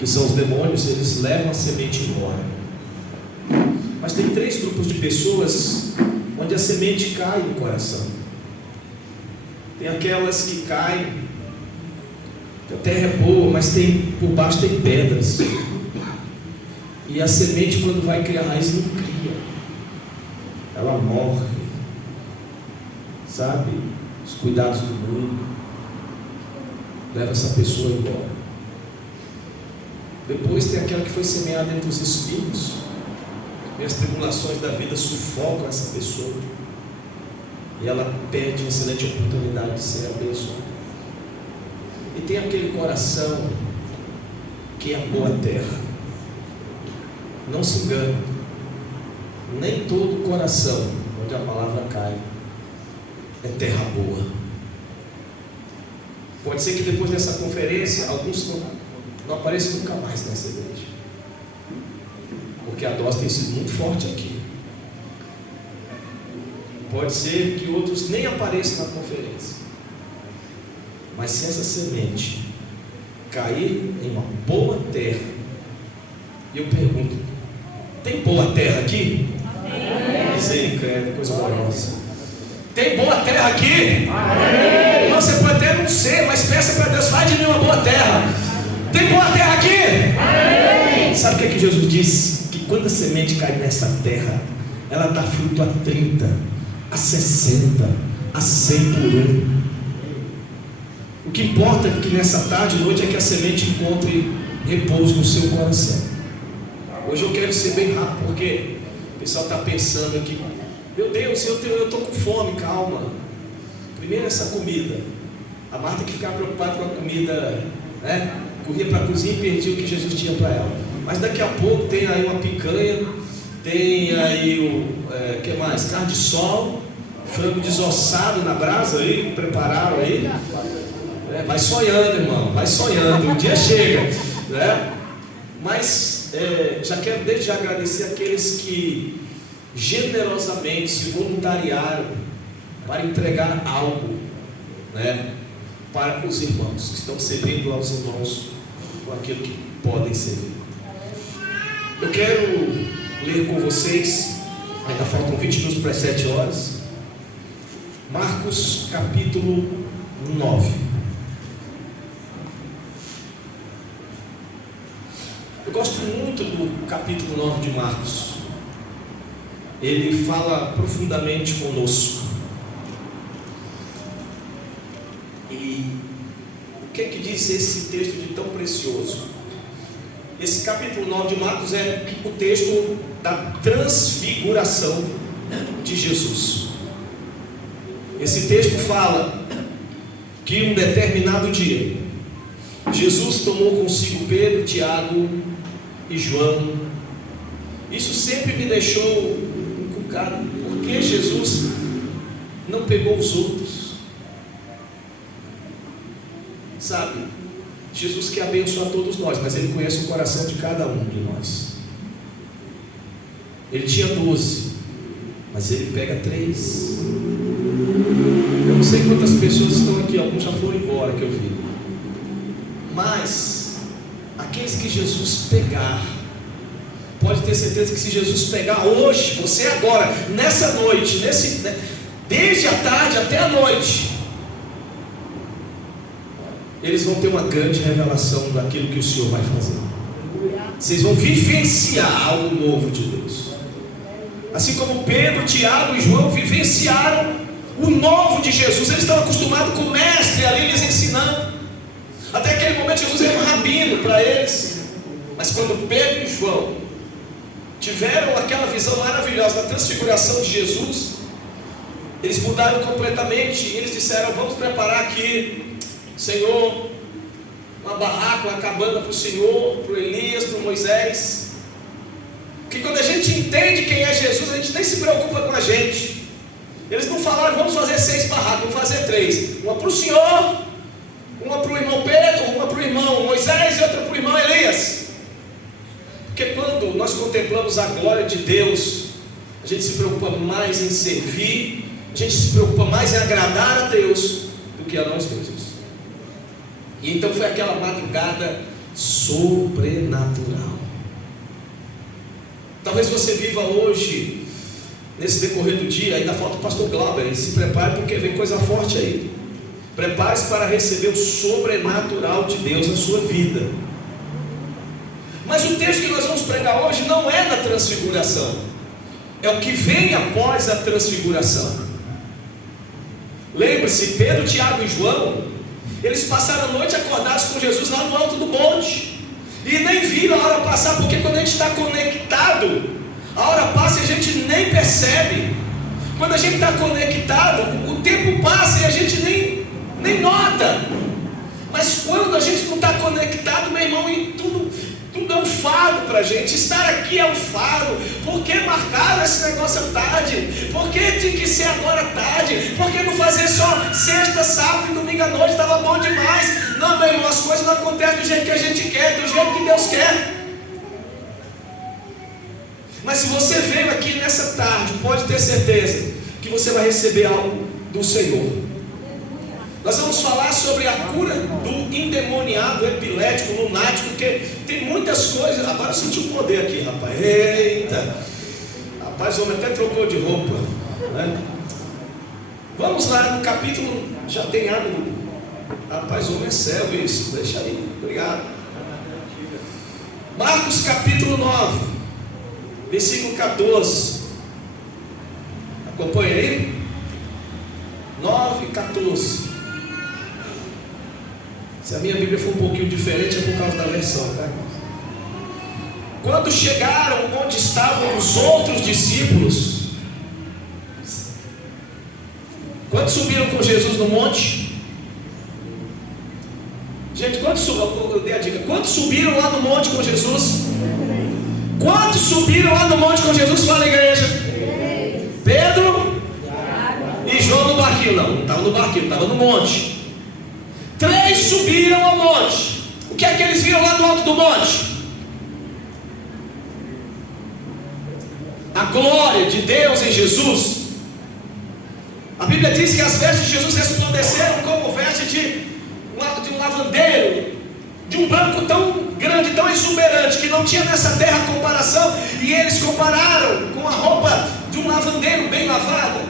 que são os demônios, eles levam a semente embora. Mas tem 3 grupos de pessoas onde a semente cai no coração. Tem aquelas que caem, a terra é boa, mas por baixo tem pedras. E a semente, quando vai criar raiz, não cria, ela morre, sabe? Os cuidados do mundo leva essa pessoa embora. Depois tem aquela que foi semeada entre os espinhos, e as tribulações da vida sufocam essa pessoa, e ela perde uma excelente oportunidade de ser abençoada. E tem aquele coração que é a boa terra. Não se engane, nem todo coração onde a palavra cai é terra boa. Pode ser que depois dessa conferência alguns não apareçam nunca mais nessa igreja, porque a dose tem sido muito forte aqui. Pode ser que outros nem apareçam na conferência, mas se essa semente cair em uma boa terra, e eu pergunto: tem boa terra aqui? Misericórdia, coisa horrorosa. Tem boa terra aqui? Amém. Você pode até não ser, mas peça para Deus: faz de mim uma boa terra. Tem boa terra aqui? Amém. Sabe o que Jesus disse? Que quando a semente cai nessa terra, ela dá fruto a 30, a 60, a 100 por 1. O que importa é que nessa tarde e noite é que a semente encontre repouso no seu coração. Hoje eu quero ser bem rápido, porque o pessoal está pensando aqui: meu Deus, eu estou com fome. Calma. Primeiro essa comida. A Marta que ficava preocupada com a comida, né? Corria para a cozinha e perdia o que Jesus tinha para ela. Mas daqui a pouco tem aí uma picanha, tem aí o que mais? Carne de sol, frango desossado na brasa aí, prepararam aí. Vai sonhando, irmão, vai sonhando, o dia chega, né? Mas já quero desde já agradecer aqueles que generosamente se voluntariaram para entregar algo, né, para os irmãos que estão servindo aos irmãos com aquilo que podem servir. Eu quero ler com vocês, ainda faltam 20 minutos para as 7 horas, Marcos capítulo 9. Eu gosto muito do capítulo 9 de Marcos. Ele fala profundamente conosco. E o que é que diz esse texto de tão precioso? Esse capítulo 9 de Marcos é o texto da transfiguração de Jesus. Esse texto fala que um determinado dia Jesus tomou consigo Pedro, Tiago e João. Isso sempre me deixou encucado. Por que Jesus não pegou os outros? Sabe, Jesus quer abençoar todos nós, mas Ele conhece o coração de cada um de nós. Ele tinha 12, mas Ele pega 3. Eu não sei quantas pessoas estão aqui, alguns já foram embora que eu vi. Mas aqueles que Jesus pegar, pode ter certeza que se Jesus pegar hoje, você agora, nessa noite, desde a tarde até a noite, eles vão ter uma grande revelação daquilo que o Senhor vai fazer. Vocês vão vivenciar algo novo de Deus. Assim como Pedro, Tiago e João vivenciaram o novo de Jesus. Eles estão acostumados com o mestre ali lhes ensinando. Até aquele momento Jesus era um rabino para eles. Mas quando Pedro e João tiveram aquela visão maravilhosa da transfiguração de Jesus, eles mudaram completamente. E eles disseram: vamos preparar aqui, Senhor, uma barraca, uma cabana para o Senhor, para o Elias, para o Moisés. Porque quando a gente entende quem é Jesus, a gente nem se preocupa com a gente. Eles não falaram: vamos fazer 6 barracas, vamos fazer 3. Uma para o Senhor, uma para o irmão Pedro, uma para o irmão Moisés e outra para o irmão Elias. Porque quando nós contemplamos a glória de Deus, a gente se preocupa mais em servir, a gente se preocupa mais em agradar a Deus do que a nós mesmos. E então foi aquela madrugada sobrenatural. Talvez você viva hoje, nesse decorrer do dia, ainda falta o pastor Glauber, e se prepare porque vem coisa forte aí. Prepare-se para receber o sobrenatural de Deus na sua vida. Mas o texto que nós vamos pregar hoje não é da transfiguração, é o que vem após a transfiguração. Lembre-se, Pedro, Tiago e João, eles passaram a noite acordados com Jesus lá no alto do monte, e nem viram a hora passar, porque quando a gente está conectado, a hora passa e a gente nem percebe. Quando a gente está conectado, o tempo passa e a gente nem nota. Mas quando a gente não está conectado, meu irmão, e tudo é um fardo para a gente. Estar aqui é um fardo. Por que marcaram esse negócio à tarde? Por que tinha que ser agora à tarde? Por que não fazer só sexta, sábado e domingo à noite? Estava bom demais. Não, meu irmão, as coisas não acontecem do jeito que a gente quer, do jeito que Deus quer. Mas se você veio aqui nessa tarde, pode ter certeza que você vai receber algo do Senhor. Nós vamos falar sobre a cura do endemoniado, epilético, lunático, porque tem muitas coisas. Agora eu senti o poder aqui, rapaz. Eita! Rapaz, o homem até trocou de roupa, né? Vamos lá no capítulo. Já tem água. Rapaz, o homem é cego, isso. Deixa aí, obrigado. Marcos capítulo 9, versículo 14. Acompanha aí. 9, 14. Se a minha Bíblia for um pouquinho diferente, é por causa da versão, tá? Quando chegaram onde estavam os outros discípulos, quando subiram com Jesus no monte, gente, eu dei a dica, quantos subiram lá no monte com Jesus? Quantos subiram lá no monte com Jesus? Fala, igreja. Pedro e João no barquinho. Não estava no barquinho, estava no monte. 3 subiram ao monte. O que é que eles viram lá no alto do monte? A glória de Deus em Jesus. A Bíblia diz que as vestes de Jesus resplandeceram como veste de um lavandeiro, de um branco tão grande, tão exuberante, que não tinha nessa terra comparação. E eles compararam com a roupa de um lavandeiro bem lavada.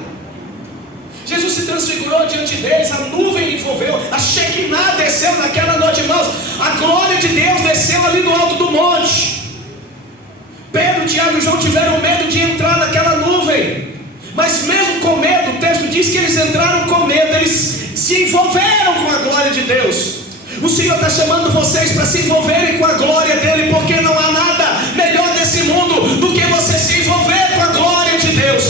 Jesus se transfigurou diante deles, a nuvem envolveu, a Shekinah desceu naquela noite, irmãos. A glória de Deus desceu ali no alto do monte. Pedro, Tiago e João tiveram medo de entrar naquela nuvem, mas mesmo com medo, o texto diz que eles entraram com medo, eles se envolveram com a glória de Deus. O Senhor está chamando vocês para se envolverem com a glória dEle, porque não há nada melhor nesse mundo do que você se envolver com a glória de Deus.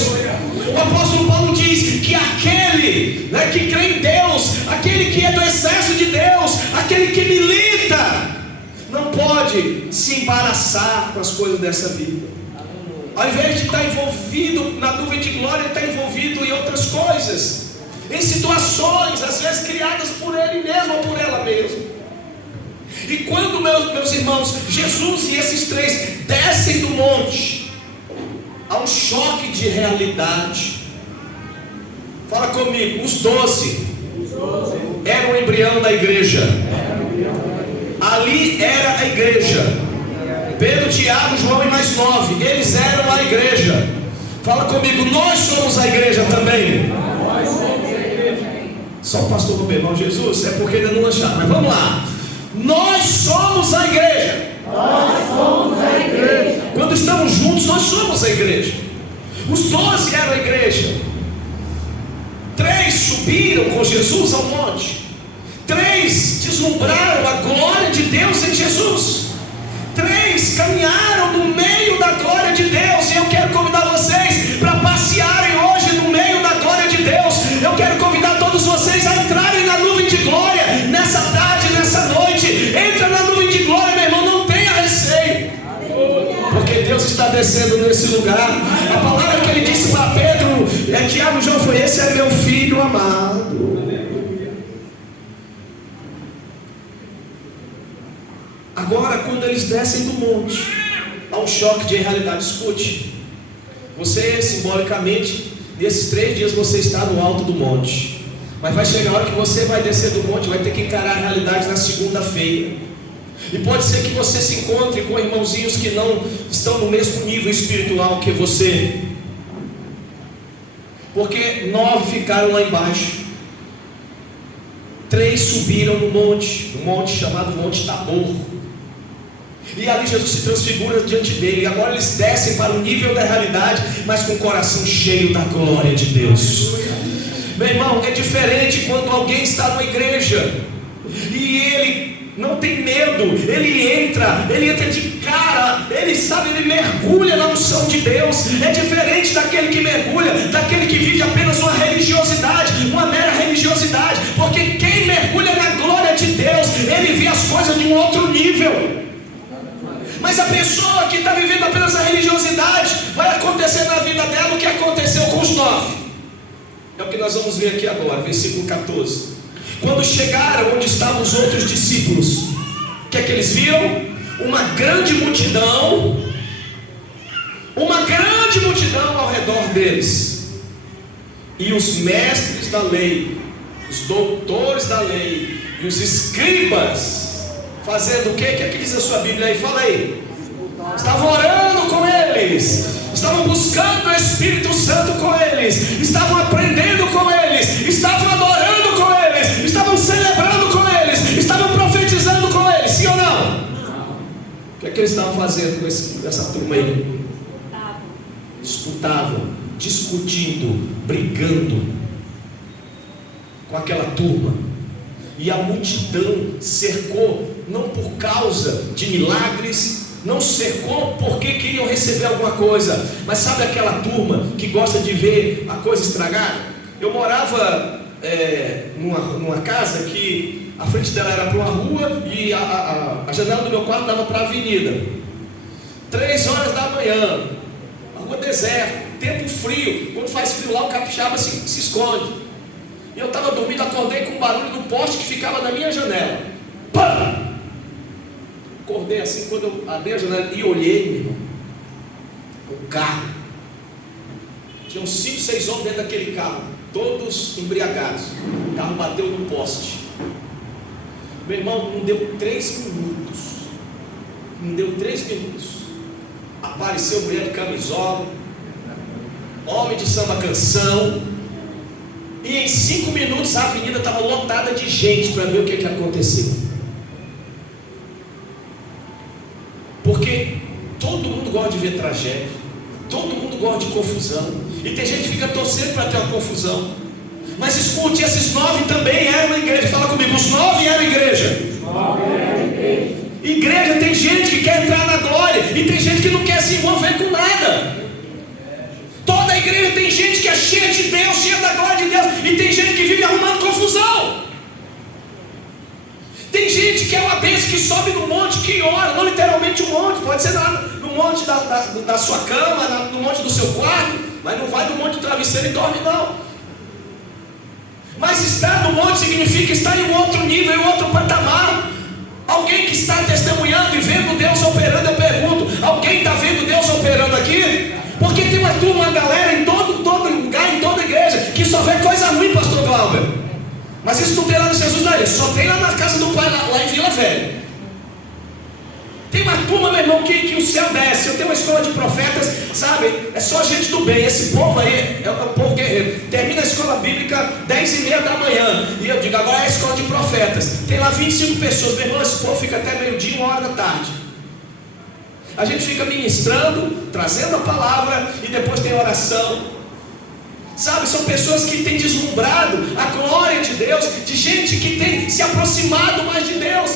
O apóstolo Paulo diz que aquele, né, que crê em Deus, aquele que é do exército de Deus, aquele que milita, não pode se embaraçar com as coisas dessa vida. Ao invés de estar envolvido na nuvem de glória, ele está envolvido em outras coisas, em situações às vezes criadas por ele mesmo ou por ela mesma. E quando, meus irmãos, Jesus e esses 3 descem do monte, há um choque de realidade. Fala comigo. Os 12 eram o embrião da igreja. Ali era a igreja. Pedro, Tiago, João e mais 9, eles eram a igreja. Fala comigo. Nós somos a igreja também. Só o pastor do irmão Jesus, é porque ainda não lançaram, mas vamos lá. Nós somos a igreja. Nós somos a igreja. Quando estamos juntos, nós somos a igreja. Os 12 eram a igreja. 3 subiram com Jesus ao monte. 3 deslumbraram a glória de Deus em Jesus. 3 caminharam no meio da glória de Deus. E eu quero convidar vocês para passearem hoje no meio da glória de Deus. Eu quero convidar todos vocês a entrarem na nuvem de glória nessa tarde, nessa noite. Entra na nuvem de glória, meu irmão, não tenha receio, porque Deus está descendo nesse lugar. A palavra que ele disse para Pedro, Tiago e João, foi: esse é meu filho amado. Agora, quando eles descem do monte, há um choque de realidade. Escute, você simbolicamente, nesses 3 dias você está no alto do monte, mas vai chegar a hora que você vai descer do monte, vai ter que encarar a realidade na segunda-feira. E pode ser que você se encontre com irmãozinhos que não estão no mesmo nível espiritual que você, porque 9 ficaram lá embaixo, 3 subiram no monte chamado Monte Tabor, e ali Jesus se transfigura diante dele. E agora eles descem para o nível da realidade, mas com o coração cheio da glória de Deus. Meu irmão, é diferente quando alguém está numa igreja e ele não tem medo, ele entra de cara, ele sabe, ele mergulha na unção de Deus. É diferente daquele que mergulha, daquele que vive apenas uma religiosidade, uma mera religiosidade, porque quem mergulha na glória de Deus, ele vê as coisas de um outro nível. Mas a pessoa que está vivendo apenas a religiosidade, vai acontecer na vida dela o que aconteceu com os 9. É o que nós vamos ver aqui agora, versículo 14. Quando chegaram onde estavam os outros discípulos, o que é que eles viram? Uma grande multidão ao redor deles, e os mestres da lei, os doutores da lei e os escribas fazendo o que? O que é que diz a sua Bíblia aí? Fala aí. Estavam orando com eles, estavam buscando o Espírito Santo com eles, estavam aprendendo com eles, estavam adorando com eles, estavam celebrando com eles, estavam profetizando com eles, sim ou não? O que é que eles estavam fazendo com essa turma aí? Disputavam, discutindo, brigando com aquela turma. E a multidão cercou, não por causa de milagres, não cercou porque queriam receber alguma coisa, mas sabe aquela turma que gosta de ver a coisa estragada? Eu morava numa casa que a frente dela era para uma rua e a janela do meu quarto dava para a avenida. 3 horas da manhã, a rua deserta, tempo frio. Quando faz frio lá, o capixaba se esconde. E eu estava dormindo, acordei com um barulho do poste que ficava na minha janela. Pam! Acordei assim, quando eu abri a janela e olhei, meu irmão, o carro. Tinham 5, 6 homens dentro daquele carro, todos embriagados. O carro bateu no poste. Meu irmão, não deu 3 minutos. Apareceu mulher de camisola, homem de samba canção. E em 5 minutos a avenida estava lotada de gente para ver o que aconteceu. Porque todo mundo gosta de ver tragédia, todo mundo gosta de confusão, e tem gente que fica torcendo para ter uma confusão. Mas escute, esses 9 também eram igreja. Fala comigo, os 9 eram igreja. Igreja tem gente que quer entrar na glória, e tem gente que não quer se envolver com nada. Toda a igreja tem gente que é cheia de Deus, cheia da glória de Deus, e tem gente que vive arrumando confusão. Tem gente que é uma bênção, que sobe no monte, que ora, não literalmente um monte, pode ser no monte da sua cama, no monte do seu quarto, mas não vai no monte do travesseiro e dorme não. Mas estar no monte significa estar em um outro nível, em um outro patamar. Alguém que está testemunhando e vendo Deus operando, eu pergunto, alguém está vendo Deus operando aqui? Porque tem uma galera em todo lugar, em toda igreja, que só vê coisa ruim, pastor Glauber. Mas isso não tem lá no Jesus da Ilha, só tem lá na casa do pai, lá em Vila Velha. Tem uma turma, meu irmão, que o céu desce. Eu tenho uma escola de profetas, sabe? É só gente do bem. Esse povo aí é o povo guerreiro. Termina a escola bíblica 10h30 da manhã. E eu digo, agora é a escola de profetas. Tem lá 25 pessoas. Meu irmão, esse povo fica até meio-dia, 1h da tarde. A gente fica ministrando, trazendo a palavra, e depois tem oração. Sabe, são pessoas que têm deslumbrado a glória de Deus, de gente que tem se aproximado mais de Deus.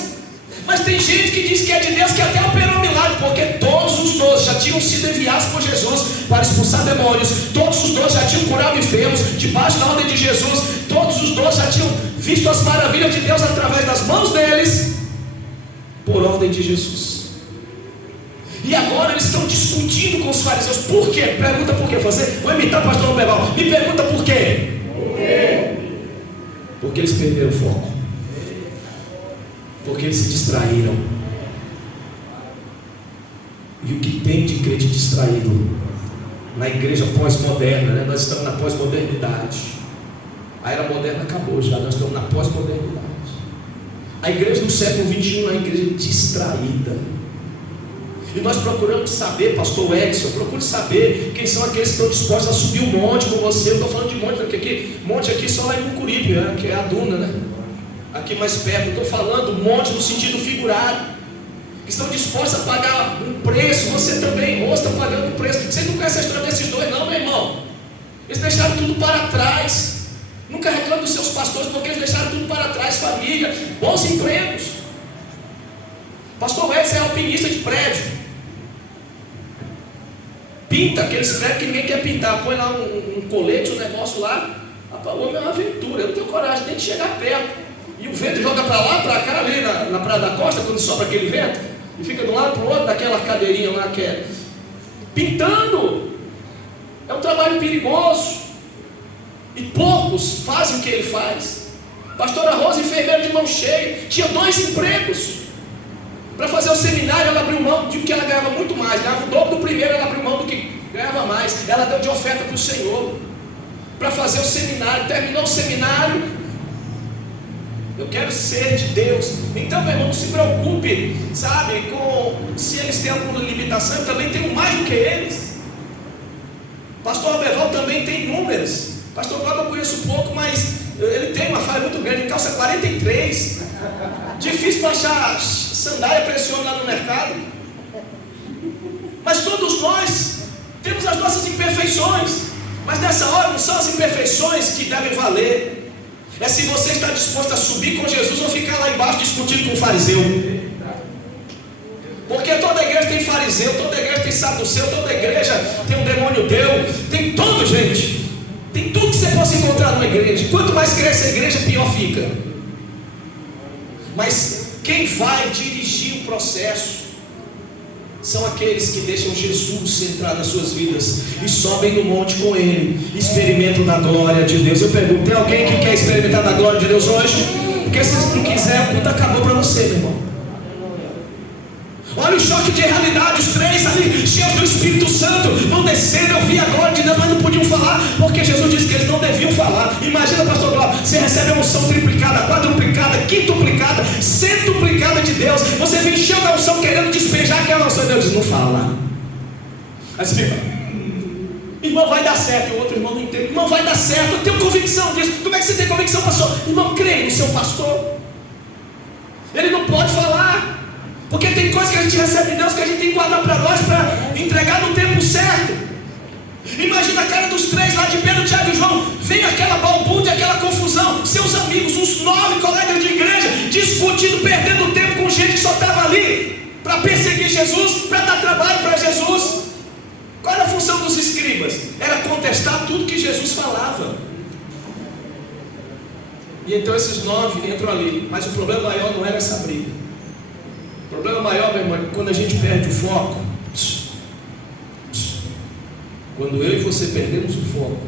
Mas tem gente que diz que é de Deus, que até operou milagre, porque todos os 12 já tinham sido enviados por Jesus para expulsar demônios, todos os 12 já tinham curado enfermos, debaixo da ordem de Jesus, todos os 12 já tinham visto as maravilhas de Deus através das mãos deles, por ordem de Jesus. E agora eles estão discutindo com os fariseus. Por quê? Pergunta por quê. Você vai imitar o pastor Roberval. Me pergunta por quê? Porque eles perderam o foco. Porque eles se distraíram. E o que tem de crente distraído na igreja pós-moderna, né? Nós estamos na pós-modernidade. A era moderna acabou já, nós estamos na pós-modernidade. A igreja do século XXI é uma igreja distraída. E nós procuramos saber, pastor Edson, procure saber quem são aqueles que estão dispostos a subir um monte com você. Eu estou falando de monte, porque aqui, monte aqui só lá em Mucuripe, né? Que é a duna, né? Aqui mais perto. Eu estou falando monte no sentido figurado. Que estão dispostos a pagar um preço. Você também, moço, está pagando um preço. Vocês não conhecem a história desses dois, não, meu irmão? Eles deixaram tudo para trás. Nunca reclame dos seus pastores, porque eles deixaram tudo para trás. Família, bons empregos. Pastor Edson é alpinista de prédio. Pinta aqueles prédios que ninguém quer pintar. Põe lá um colete, um negócio lá. O homem é uma aventura. Eu não tenho coragem nem de chegar perto. E o vento joga para lá, para cá, ali na Praia da Costa, quando sobra aquele vento. E fica de um lado para o outro, daquela cadeirinha lá que é. Pintando. É um trabalho perigoso. E poucos fazem o que ele faz. Pastora Rosa, enfermeira de mão cheia, tinha 2 empregos. Para fazer o seminário, ela abriu mão de que ela ganhava muito mais. Ganhava o dobro do primeiro, ela abriu mão do que ganhava mais. Ela deu de oferta para o Senhor. Para fazer o seminário. Terminou o seminário. Eu quero ser de Deus. Então, meu irmão, não se preocupe, sabe, com se eles têm alguma limitação. Eu também tenho mais do que eles. Pastor Abeval também tem números. Pastor Cláudio eu conheço pouco, mas ele tem uma falha muito grande. Ele calça 43. Difícil para achar sandália pressiona lá no mercado. Mas todos nós temos as nossas imperfeições. Mas nessa hora não são as imperfeições que devem valer. É se você está disposto a subir com Jesus ou ficar lá embaixo discutindo com o fariseu. Porque toda igreja tem fariseu, toda igreja tem saduceu, toda igreja tem um demônio deu, tem tudo, gente. Tem tudo que você possa encontrar numa igreja. Quanto mais cresce a igreja, pior fica. Mas quem vai dirigir o processo são aqueles que deixam Jesus entrar nas suas vidas e sobem no monte com Ele, experimentam da glória de Deus. Eu pergunto, tem alguém que quer experimentar da glória de Deus hoje? Porque se não quiser, o culto acabou para você, meu irmão. Olha o choque de realidade, os 3 ali, cheios do Espírito Santo, vão descendo. Eu vi a glória de Deus, mas não podiam falar, porque Jesus disse que eles não deviam falar. Imagina, pastor Glauco, você recebe a unção triplicada, quadruplicada, quintuplicada, centuplicada de Deus. Você vem cheio da unção, querendo despejar aquela unção, e Deus diz, não fala. Aí você fica, irmão, vai dar certo. E o outro irmão não entende, irmão, vai dar certo, eu tenho convicção disso. Como é que você tem convicção, pastor? Irmão, creia no seu pastor. Ele não pode falar. Porque tem coisas que a gente recebe de Deus que a gente tem que guardar para nós, para entregar no tempo certo. Imagina a cara dos 3 lá de Pedro, Tiago e João. Vem aquela balbúrdia, aquela confusão. Seus amigos, uns 9 colegas de igreja, discutindo, perdendo tempo com gente que só estava ali para perseguir Jesus, para dar trabalho para Jesus. Qual era a função dos escribas? Era contestar tudo que Jesus falava. E então esses 9 entram ali. Mas o problema maior não era essa briga. O problema maior, meu irmão, é quando a gente perde o foco. Quando eu e você perdemos o foco,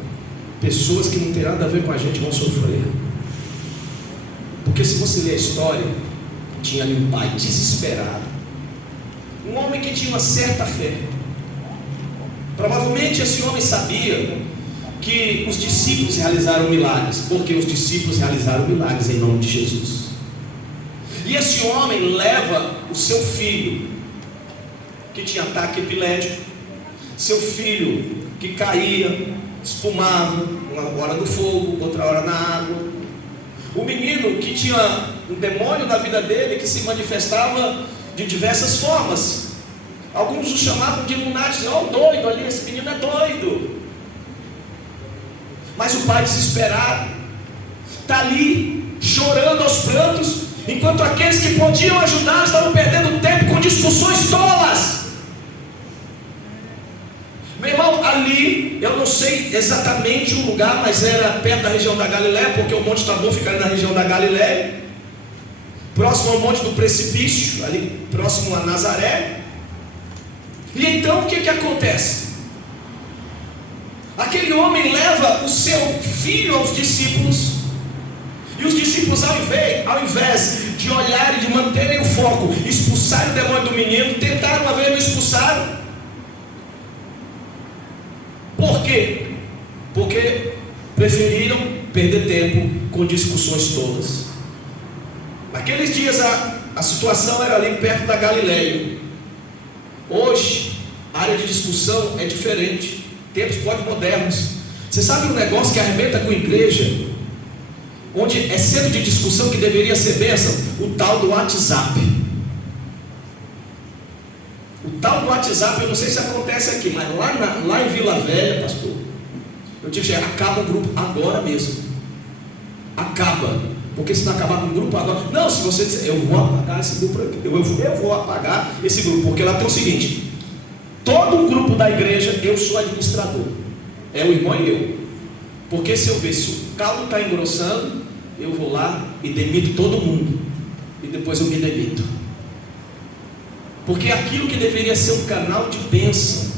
pessoas que não têm nada a ver com a gente vão sofrer. Porque se você ler a história, tinha ali um pai desesperado, um homem que tinha uma certa fé. Provavelmente esse homem sabia que os discípulos realizaram milagres, porque os discípulos realizaram milagres em nome de Jesus. E esse homem leva o seu filho, que tinha ataque epilético, seu filho que caía, espumava, uma hora no fogo, outra hora na água. O menino que tinha um demônio na vida dele, que se manifestava de diversas formas. Alguns o chamavam de lunático, ó, o doido ali, esse menino é doido. Mas o pai desesperado está ali, chorando aos prantos, enquanto aqueles que podiam ajudar estavam perdendo tempo com discussões tolas. Meu irmão, ali, eu não sei exatamente o lugar, mas era perto da região da Galileia, porque o Monte Tabor fica ali na região da Galileia, próximo ao Monte do Precipício, ali próximo a Nazaré. E então o que acontece? Aquele homem leva o seu filho aos discípulos, e os discípulos, ao invés de olharem, de manterem o foco, expulsarem o demônio do menino, tentaram uma vez, não expulsaram. Por quê? Porque preferiram perder tempo com discussões tolas. Mas Aqueles dias a situação era ali perto da Galileia. Hoje, a área de discussão é diferente. Tempos pós-modernos. Você sabe um negócio que arrebenta com a igreja, onde é centro de discussão que deveria ser bênção? O tal do WhatsApp. O tal do WhatsApp, eu não sei se acontece aqui, mas lá em Vila Velha, pastor, eu tive que chegar, acaba o grupo agora mesmo. Acaba. Porque se não acabar com o grupo agora, não, se você disser, eu vou apagar esse grupo aqui, eu vou apagar esse grupo, porque lá tem o seguinte: todo o grupo da igreja, eu sou administrador, é o irmão e eu. Porque se eu ver se o caldo está engrossando, eu vou lá e demito todo mundo, e depois eu me demito. Porque aquilo que deveria ser um canal de bênção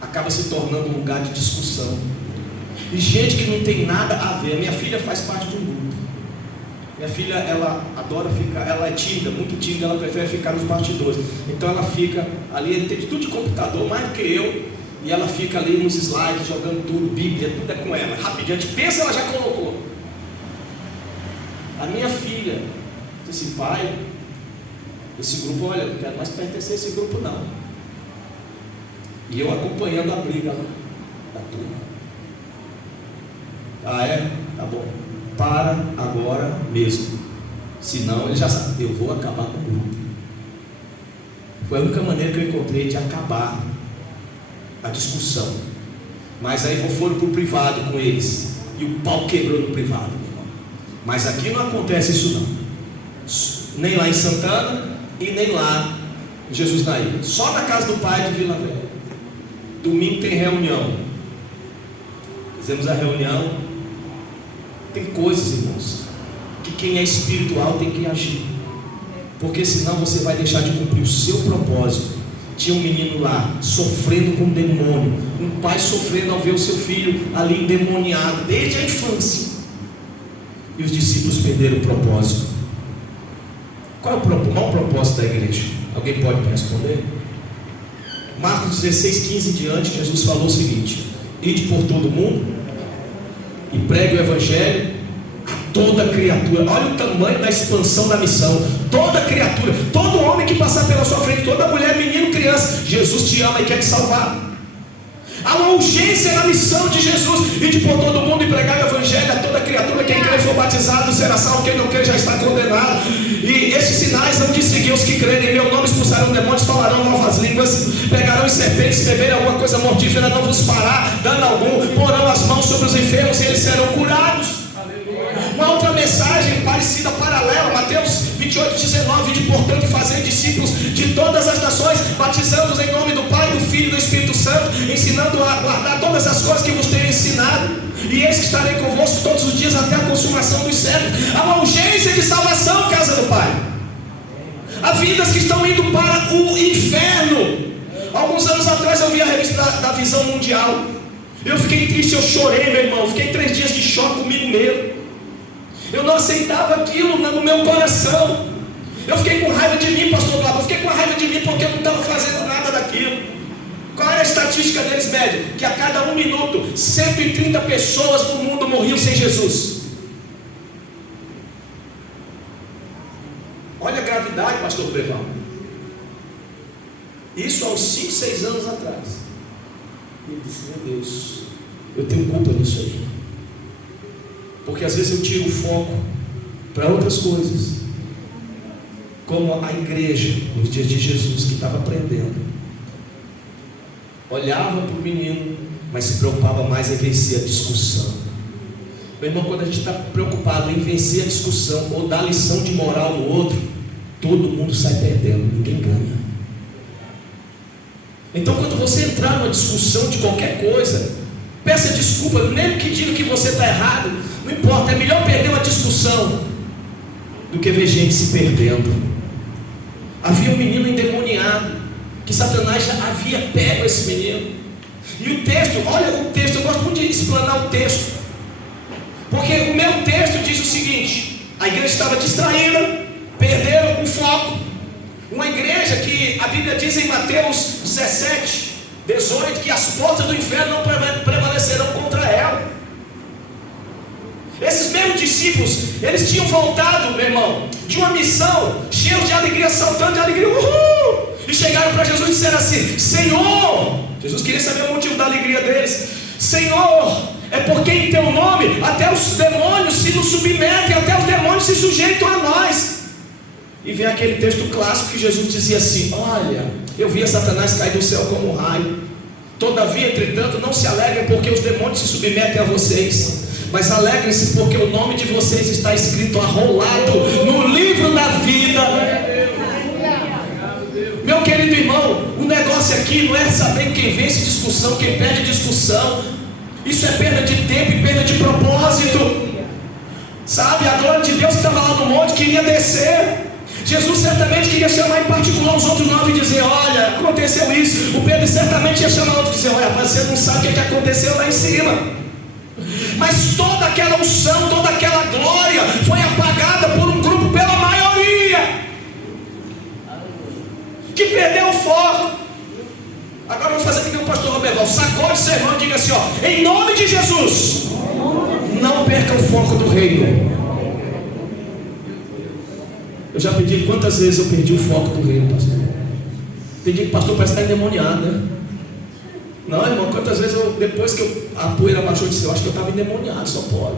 acaba se tornando um lugar de discussão. E gente que não tem nada a ver. A minha filha faz parte de um grupo. Minha filha, ela adora ficar, ela é tímida, muito tímida, ela prefere ficar nos bastidores. Então ela fica ali, tem tudo de computador, mais do que eu, e ela fica ali nos slides, jogando tudo, Bíblia, tudo é com ela. Rapidinho, a gente pensa, ela já colocou. A minha filha disse: pai, esse grupo, olha, eu não quero mais pertencer a esse grupo não. E eu acompanhando a briga da turma. Ah, é? Tá bom. Para agora mesmo. Senão ele já sabe, eu vou acabar com o grupo. Foi a única maneira que eu encontrei de acabar a discussão. Mas aí foram para o privado com eles, e o pau quebrou no privado, meu irmão. Mas aqui não acontece isso não. Nem lá em Santana e nem lá em Jesus na Ilha. Só na casa do pai de Vila Velha. Domingo tem reunião. Fizemos a reunião. Tem coisas, irmãos, que quem é espiritual tem que agir, porque senão você vai deixar de cumprir o seu propósito. Tinha um menino lá sofrendo com um demônio, um pai sofrendo ao ver o seu filho ali endemoniado desde a infância, e os discípulos perderam o propósito. Qual é o maior propósito da igreja? Alguém pode me responder? Marcos 16, 15 em diante, Jesus falou o seguinte: ide por todo mundo e pregue o evangelho a toda criatura. Olha o tamanho da expansão da missão. Toda criatura, todo homem que passar pela sua frente, toda mulher, menino, criança, Jesus te ama e quer te salvar. Há uma urgência na missão de Jesus: ide por todo mundo e pregar o evangelho a toda criatura. Quem crê e for batizado será salvo, quem não crê já está condenado. E esses sinais hão de seguir os que crerem. Em meu nome expulsarão demônios, falarão novas línguas, pegarão em serpentes, se beberem alguma coisa mortífera não vos fará dano algum, porão as mãos sobre os enfermos e eles serão curados. Uma outra mensagem parecida, paralela, Mateus 28, 19: de portanto fazer discípulos de todas as nações, batizando-os em nome do Pai, do Filho e do Espírito Santo, ensinando a guardar todas as coisas que vos tenho ensinado, e eis que estarei convosco todos os dias até a consumação dos séculos. Há uma urgência de salvação, casa do Pai. Há vidas que estão indo para o inferno. Alguns anos atrás eu vi a revista da Visão Mundial. Eu fiquei triste, eu chorei, meu irmão. Fiquei 3 dias de choque comigo mesmo. Eu não aceitava aquilo no meu coração. Eu fiquei com raiva de mim, pastor Glauco. Eu fiquei com raiva de mim porque eu não estava fazendo nada daquilo. Qual era a estatística deles, médio? Que a cada 1 minuto 130 pessoas no mundo morriam sem Jesus. Olha a gravidade, pastor Preval. Isso há uns 5, 6 anos atrás. E eu disse: meu Deus, eu tenho culpa nisso aí. Porque às vezes eu tiro o foco para outras coisas, como a igreja nos dias de Jesus, que estava aprendendo, olhava para o menino, mas se preocupava mais em vencer a discussão. Meu irmão, quando a gente está preocupado em vencer a discussão ou dar lição de moral no outro, todo mundo sai perdendo, ninguém ganha. Então, quando você entrar numa discussão de qualquer coisa, peça desculpa, mesmo que diga que você está errado, não importa, é melhor perder uma discussão do que ver gente se perdendo. Havia um menino endemoniado, que Satanás já havia pego esse menino. E o texto, olha o texto, eu gosto muito de explanar o texto, porque o meu texto diz o seguinte: a igreja estava distraída, perderam o foco. Uma igreja que a Bíblia diz em Mateus 17, 18, que as portas do inferno não prevalecerão contra ela. Esses mesmos primeiros discípulos, eles tinham voltado, meu irmão, de uma missão, cheios de alegria, saltando de alegria, uhul! E chegaram para Jesus e disseram assim: Senhor, Jesus queria saber o motivo da alegria deles. Senhor, é porque em teu nome até os demônios se nos submetem, até os demônios se sujeitam a nós. E vem aquele texto clássico que Jesus dizia assim: olha, eu via Satanás cair do céu como um raio. Todavia, entretanto, não se alegrem porque os demônios se submetem a vocês, mas alegrem-se porque o nome de vocês está escrito arrolado no livro da vida. Meu querido irmão, o negócio aqui não é saber quem vence discussão, quem perde discussão. Isso é perda de tempo e perda de propósito. Sabe, a glória de Deus que estava lá no monte queria descer. Jesus certamente queria chamar em particular os outros 9 e dizer: olha, aconteceu isso. O Pedro certamente ia chamar outro e dizer: olha, mas você não sabe o que aconteceu lá em cima. Mas toda aquela unção, toda aquela glória foi apagada por um grupo, pela maioria, que perdeu o foco. Agora eu vou fazer que nem o pastor Roberval: sacode seu irmão e diga assim, ó, em nome de Jesus, não perca o foco do reino. Eu já pedi quantas vezes eu perdi o foco do reino, pastor. Tem dia que o pastor parece estar endemoniado, né? Não, irmão, quantas vezes depois que a poeira baixou, eu disse: eu acho que eu estava endemoniado, só pode.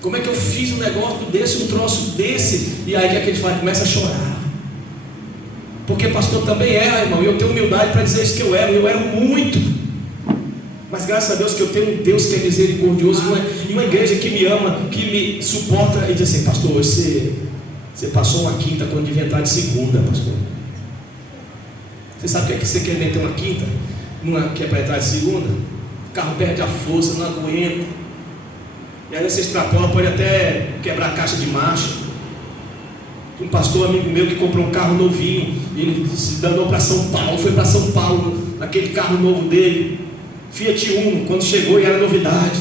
Como é que eu fiz um negócio desse, um troço desse? E aí o que é que a gente faz? Começa a chorar. Porque pastor também erra, irmão, e eu tenho humildade para dizer isso, que eu erro muito. Mas graças a Deus que eu tenho um Deus que é misericordioso, e uma igreja que me ama, que me suporta, e diz assim: pastor, hoje você passou uma quinta quando devia entrar de segunda, pastor. Você sabe o que é que você quer meter uma quinta? Que é para entrar de segunda? O carro perde a força, não aguenta. E aí você extrapola, pode até quebrar a caixa de marcha. Um pastor amigo meu que comprou um carro novinho, ele se danou para São Paulo, foi para São Paulo, naquele carro novo dele, Fiat Uno, quando chegou e era novidade.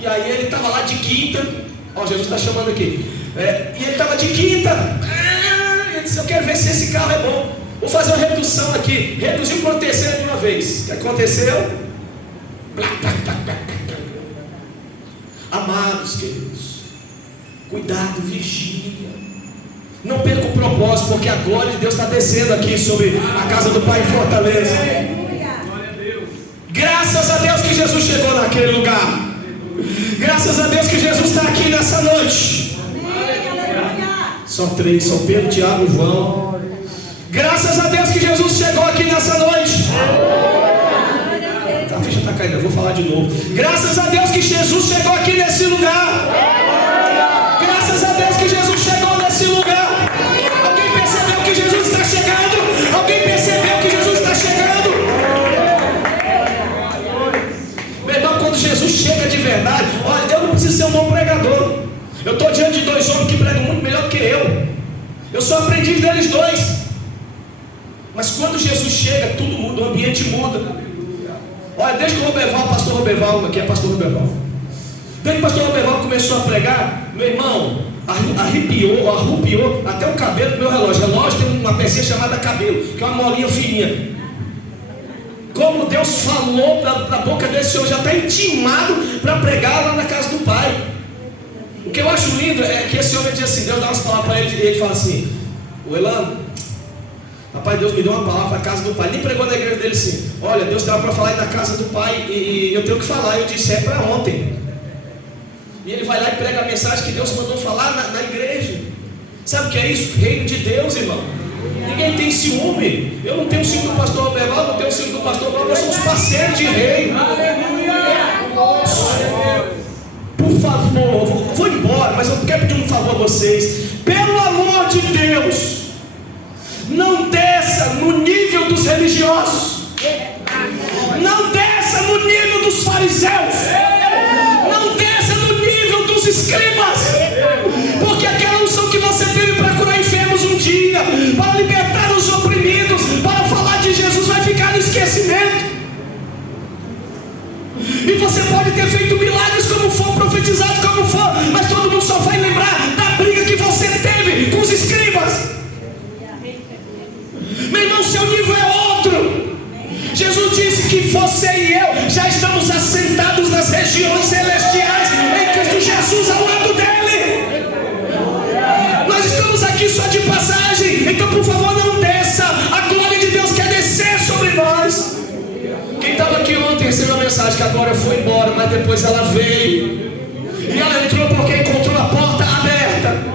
E aí ele estava lá de quinta, ó, Jesus está chamando aqui, e ele estava de quinta, ele disse: eu quero ver se esse carro é bom, vou fazer uma redução aqui. Reduziu para o terceiro de uma vez. O que aconteceu? Amados queridos, cuidado, vigia. Não perca o propósito, porque a glória de Deus está descendo aqui sobre a casa do Pai em Fortaleza. Graças a Deus que Jesus chegou naquele lugar. Graças a Deus que Jesus está aqui nessa noite. Só 3, só Pedro, Tiago e João. Graças a Deus que Jesus chegou aqui nessa noite. A ficha está caindo, eu vou falar de novo. Graças a Deus que Jesus chegou aqui nesse lugar. Graças a Deus que Jesus chegou nesse lugar. Alguém percebeu que Jesus está chegando? Alguém percebeu que Jesus está chegando? Meu irmão, quando Jesus chega de verdade, olha, eu não preciso ser um bom pregador. Eu estou diante de 2 homens que pregam muito melhor que eu. Eu sou aprendiz deles 2. Mas quando Jesus chega, tudo muda, o ambiente muda. Olha, desde que o pastor Roberval, aqui é pastor Roberval, desde que o pastor Roberval começou a pregar, meu irmão, arrupiou até o cabelo do meu relógio. O relógio tem uma pecinha chamada cabelo, que é uma molinha fininha. Como Deus falou da boca desse homem, já está intimado para pregar lá na casa do Pai. O que eu acho lindo é que esse homem diz assim: Deus dá umas palavras para ele, e ele fala assim: o Elano, rapaz, Deus me deu uma palavra para a casa do Pai. Nem pregou na igreja dele assim: olha, Deus estava para falar aí da casa do Pai e eu tenho que falar. Eu disse: é para ontem. E ele vai lá e prega a mensagem que Deus mandou falar na igreja. Sabe o que é isso? Reino de Deus, irmão. Ninguém tem ciúme. Eu não tenho ciúme do pastor Roberval, não tenho ciúme do pastor Paulo. Nós somos parceiros de reino. Por favor, vou embora, mas eu quero pedir um favor a vocês. Pelo amor de Deus, não desça no nível dos religiosos. Não desça no nível dos fariseus. Não desça no nível dos escribas. Porque aquela unção que você teve para curar enfermos um dia, para libertar os oprimidos, para falar de Jesus, vai ficar no esquecimento. E você pode ter feito milagres como for, profetizado como for, mas todo mundo só vai lembrar da briga que você teve com os escribas. Meu irmão, seu nível é outro. Jesus disse que você e eu já estamos assentados nas regiões celestiais em Cristo Jesus. por favor, não desça. A glória de Deus quer descer sobre nós. Quem estava aqui ontem recebeu a mensagem que a glória foi embora, mas depois ela veio. E ela entrou porque encontrou a porta aberta.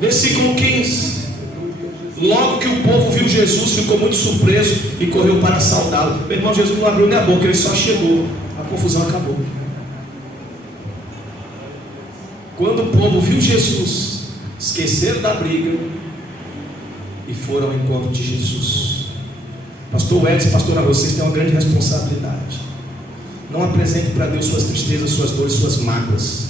Versículo 15. Logo que o povo viu Jesus, ficou muito surpreso e correu para saudá-lo. Meu irmão, Jesus não abriu nem a boca, ele só chegou. A confusão acabou. Quando o povo viu Jesus, esqueceram da briga e foram ao encontro de Jesus. Pastor Edson, pastora, vocês têm uma grande responsabilidade. Não apresente para Deus suas tristezas, suas dores, suas mágoas.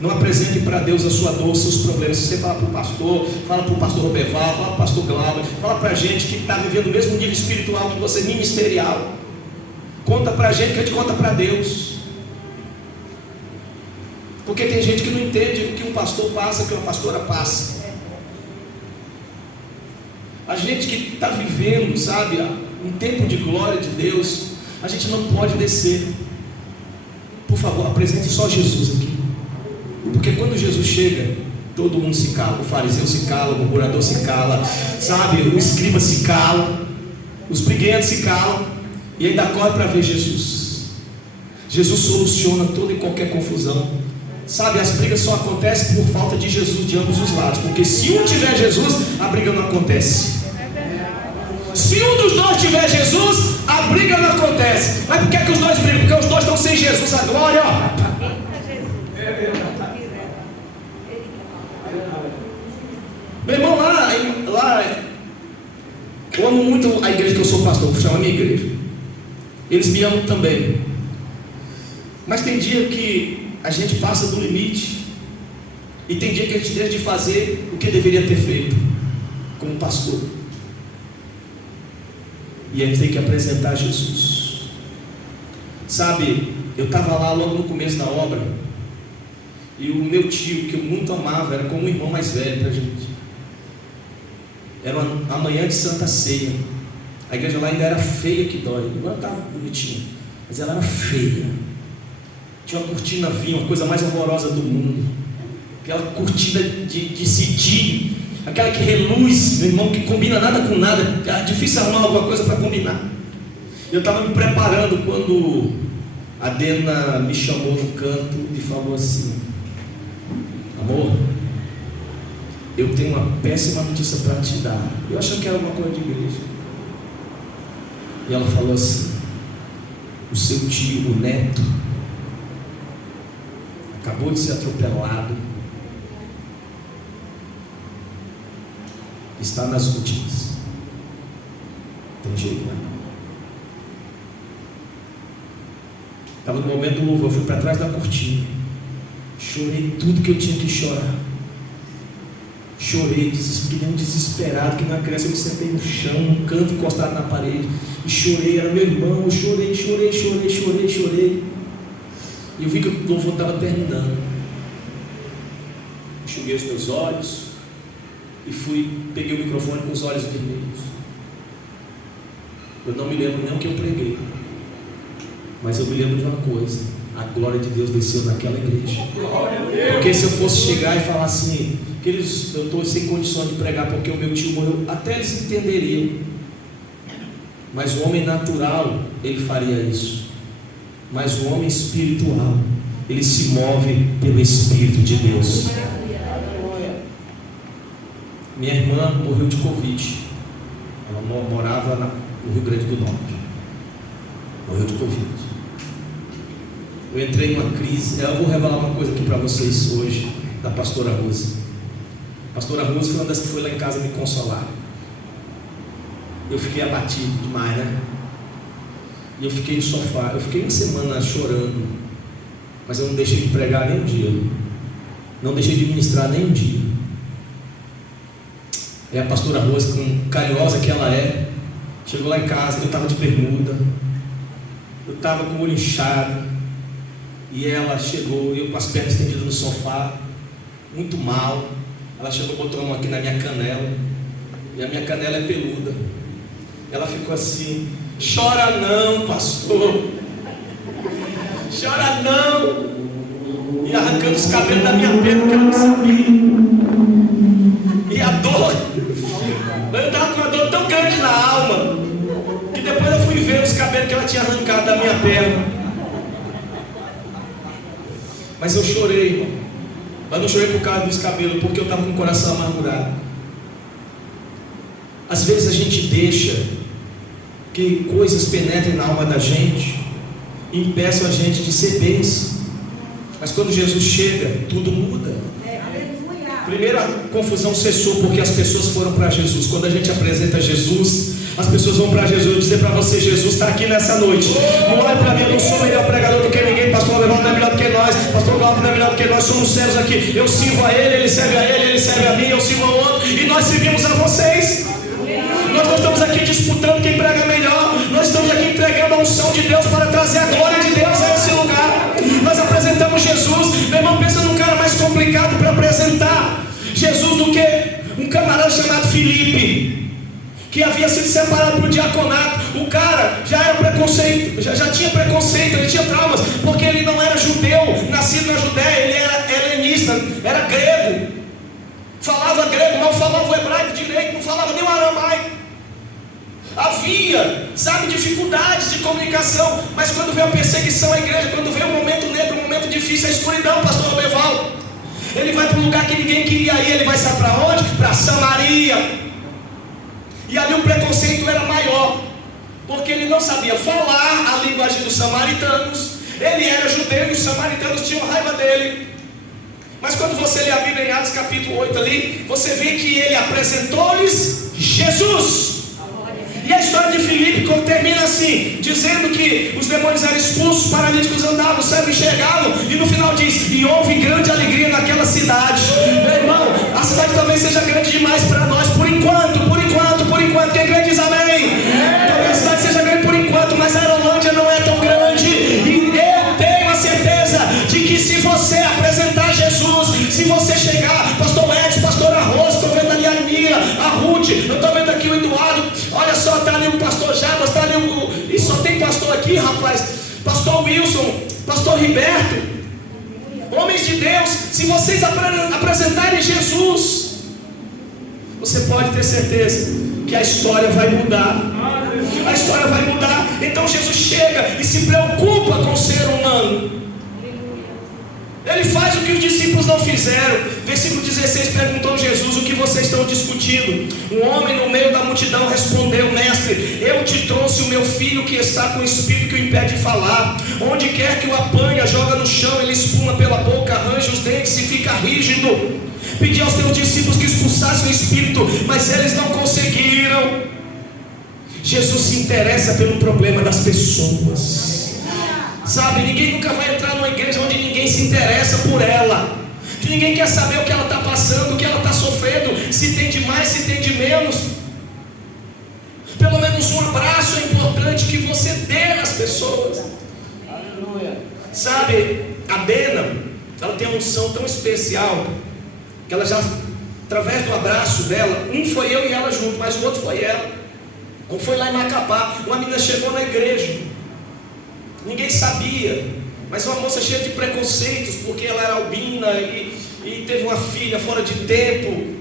Não apresente para Deus a sua dor, os seus problemas. Se você fala para o pastor, fala para o pastor Roberval, fala para o pastor Glauber, fala para a gente que está vivendo o mesmo nível espiritual que você, ministerial. Conta para a gente que a gente conta para Deus. Porque tem gente que não entende o que um pastor passa, o que uma pastora passa. A gente que está vivendo, sabe, um tempo de glória de Deus, a gente não pode descer. Por favor, apresente só Jesus aqui. Porque quando Jesus chega, todo mundo se cala. O fariseu se cala, o murmurador se cala, sabe, o escriba se cala, os briguentos se calam, e ainda corre para ver Jesus. Jesus soluciona toda e qualquer confusão. Sabe, as brigas só acontecem por falta de Jesus de ambos os lados. Porque se um tiver Jesus, a briga não acontece. Se um dos dois tiver Jesus, a briga não acontece. Mas por que os dois brigam? Porque os dois estão sem Jesus. A glória, ó. Meu irmão, lá eu amo muito a igreja que eu sou pastor, que chama a minha igreja. Eles me amam também. Mas tem dia que a gente passa do limite, e tem dia que a gente deixa de fazer o que deveria ter feito como pastor. E a gente tem que apresentar Jesus. Sabe, eu estava lá logo no começo da obra, e o meu tio, que eu muito amava, era como um irmão mais velho para a gente. Era uma manhã de Santa Ceia. A igreja lá ainda era feia que dói. Agora está bonitinha, mas ela era feia. Tinha uma cortina vinha, uma coisa mais horrorosa do mundo. Aquela cortina de cetim, aquela que reluz, meu irmão, que combina nada com nada. É difícil arrumar alguma coisa para combinar. Eu estava me preparando quando a Dena me chamou no canto e falou assim: amor, eu tenho uma péssima notícia para te dar. Eu achei que era uma coisa de igreja. E ela falou assim: o seu tio, o neto, acabou de ser atropelado, está nas últimas. Tem jeito, né? Estava no momento do louvor, eu fui para trás da cortina, chorei tudo que eu tinha que chorar. Chorei, desesperado, que na criança eu me sentei no chão, num canto encostado na parede, e chorei, era meu irmão, eu chorei. E eu vi que o louvor estava terminando. Enxuguei os meus olhos e peguei o microfone com os olhos vermelhos. Eu não me lembro nem o que eu preguei, mas eu me lembro de uma coisa: a glória de Deus desceu naquela igreja. Porque se eu fosse chegar e falar assim, queridos, eu estou sem condições de pregar porque o meu tio morreu, até eles entenderiam. Mas o homem natural, ele faria isso. Mas o homem espiritual, ele se move pelo Espírito de Deus. Minha irmã morreu de Covid. Ela morava no Rio Grande do Norte. Morreu de Covid. Eu entrei numa crise. Eu vou revelar uma coisa aqui para vocês hoje, da pastora Rose. A pastora Rose foi uma das que foi lá em casa me consolar. Eu fiquei abatido demais, né? E eu fiquei no sofá. Eu fiquei uma semana chorando, mas eu não deixei de pregar nem um dia. Não deixei de ministrar nem um dia. E a pastora Rose, com carinhosa que ela é, chegou lá em casa. Eu estava de bermuda, eu estava com o olho inchado, e ela chegou, eu com as pernas estendidas no sofá, muito mal. Ela chegou, botou a mão aqui na minha canela, e a minha canela é peluda. Ela ficou assim: chora não, pastor, chora não. e arrancando os cabelos da minha perna, que eu não sabia. E a dor, eu estava com uma dor tão grande na alma, que depois eu fui ver os cabelos que ela tinha arrancado da minha perna. Mas eu chorei, irmão. Mas não chorei por causa dos cabelos, porque eu estava com o coração amargurado. Às vezes a gente deixa que coisas penetrem na alma da gente e impeçam a gente de ser bênção. Mas quando Jesus chega, tudo muda. Primeiro, a confusão cessou porque as pessoas foram para Jesus. Quando a gente apresenta Jesus, as pessoas vão para Jesus dizer para você: Jesus está aqui nessa noite. Não olhe para mim, eu não sou melhor pregador do que ninguém. Pastor Leval não é melhor do que nós. Pastor Glauco não é melhor do que nós. Somos servos aqui. Eu sirvo a ele serve a ele serve a mim, eu sirvo ao outro. E nós servimos a vocês. Nós não estamos aqui disputando quem prega melhor. Nós estamos aqui entregando a unção de Deus para trazer a glória de Deus a esse lugar. Nós apresentamos Jesus. Meu irmão, pensa num cara mais complicado para apresentar Jesus do que um camarada chamado Filipe, que havia sido separado para o diaconato. O cara já era preconceito, já tinha preconceito, ele tinha traumas, porque ele não era judeu, nascido na Judéia, ele era helenista, era grego, falava grego, mal falava o hebraico direito, não falava nem o aramaico. Havia, dificuldades de comunicação. Mas quando veio a perseguição à igreja, quando veio o momento negro, o momento difícil, a escuridão, pastor Roberval, ele vai para um lugar que ninguém queria ir. Ele vai sair para onde? Para Samaria. E ali o preconceito era maior, porque ele não sabia falar a linguagem dos samaritanos. Ele era judeu e os samaritanos tinham raiva dele. Mas quando você lê a Bíblia em Atos capítulo 8 ali, você vê que ele apresentou-lhes Jesus. E a história de Filipe termina assim, dizendo que os demônios eram expulsos, os paralíticos andavam, os cegos enxergavam, e no final diz: e houve grande alegria naquela cidade. Meu irmão, a cidade talvez seja grande demais para nós, por enquanto. Quem crê diz amém. Talvez a cidade seja grande por enquanto, mas a Aerolândia não é tão grande. E eu tenho a certeza de que se você apresentar Jesus, se você chegar, pastor Edson, pastor Arroz, estou vendo ali a Mira, a Ruth, eu estou vendo aqui o Eduardo, olha só, está ali o pastor Jabas, está ali e só tem pastor aqui, rapaz, pastor Wilson, pastor Riberto, homens de Deus. Se vocês apresentarem Jesus, você pode ter certeza que a história vai mudar. A história vai mudar. Então Jesus chega e se preocupa com o ser humano. Ele faz o que os discípulos não fizeram. Versículo 16, perguntou Jesus: o que vocês estão discutindo? Um homem no meio da multidão respondeu: mestre, eu te trouxe o meu filho que está com o espírito que o impede de falar. Onde quer que o apanha, joga no chão, ele espuma pela boca, arranja os dentes e fica rígido. Pedi aos teus discípulos que expulsassem o espírito, mas eles não conseguiram. Jesus se interessa pelo problema das pessoas. Ninguém nunca vai entrar numa igreja onde ninguém se interessa por ela, que ninguém quer saber o que ela está passando, o que ela está sofrendo, se tem de mais, se tem de menos. Pelo menos um abraço é importante que você dê às pessoas. Aleluia. A Dena, ela tem uma unção tão especial, que ela já, através do abraço dela, um foi eu e ela junto, mas o outro foi ela. Um foi lá em Macapá, uma menina chegou na igreja, ninguém sabia, mas uma moça cheia de preconceitos, porque ela era albina e teve uma filha fora de tempo,